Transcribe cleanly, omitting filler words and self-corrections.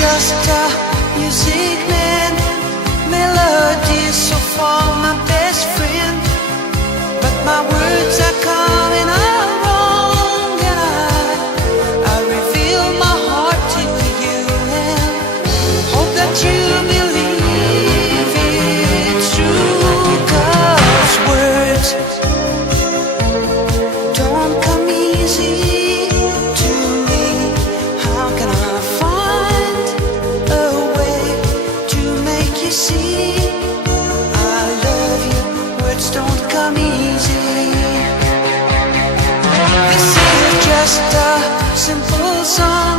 just a music man, melodies so far my best friend, but my words are coming out wrong, and I reveal my heart to you and hope that you believe it's true, 'cause words don't come easy to me. How can I find a way to make you see I love you? Words don't come easy. This is just a simple song.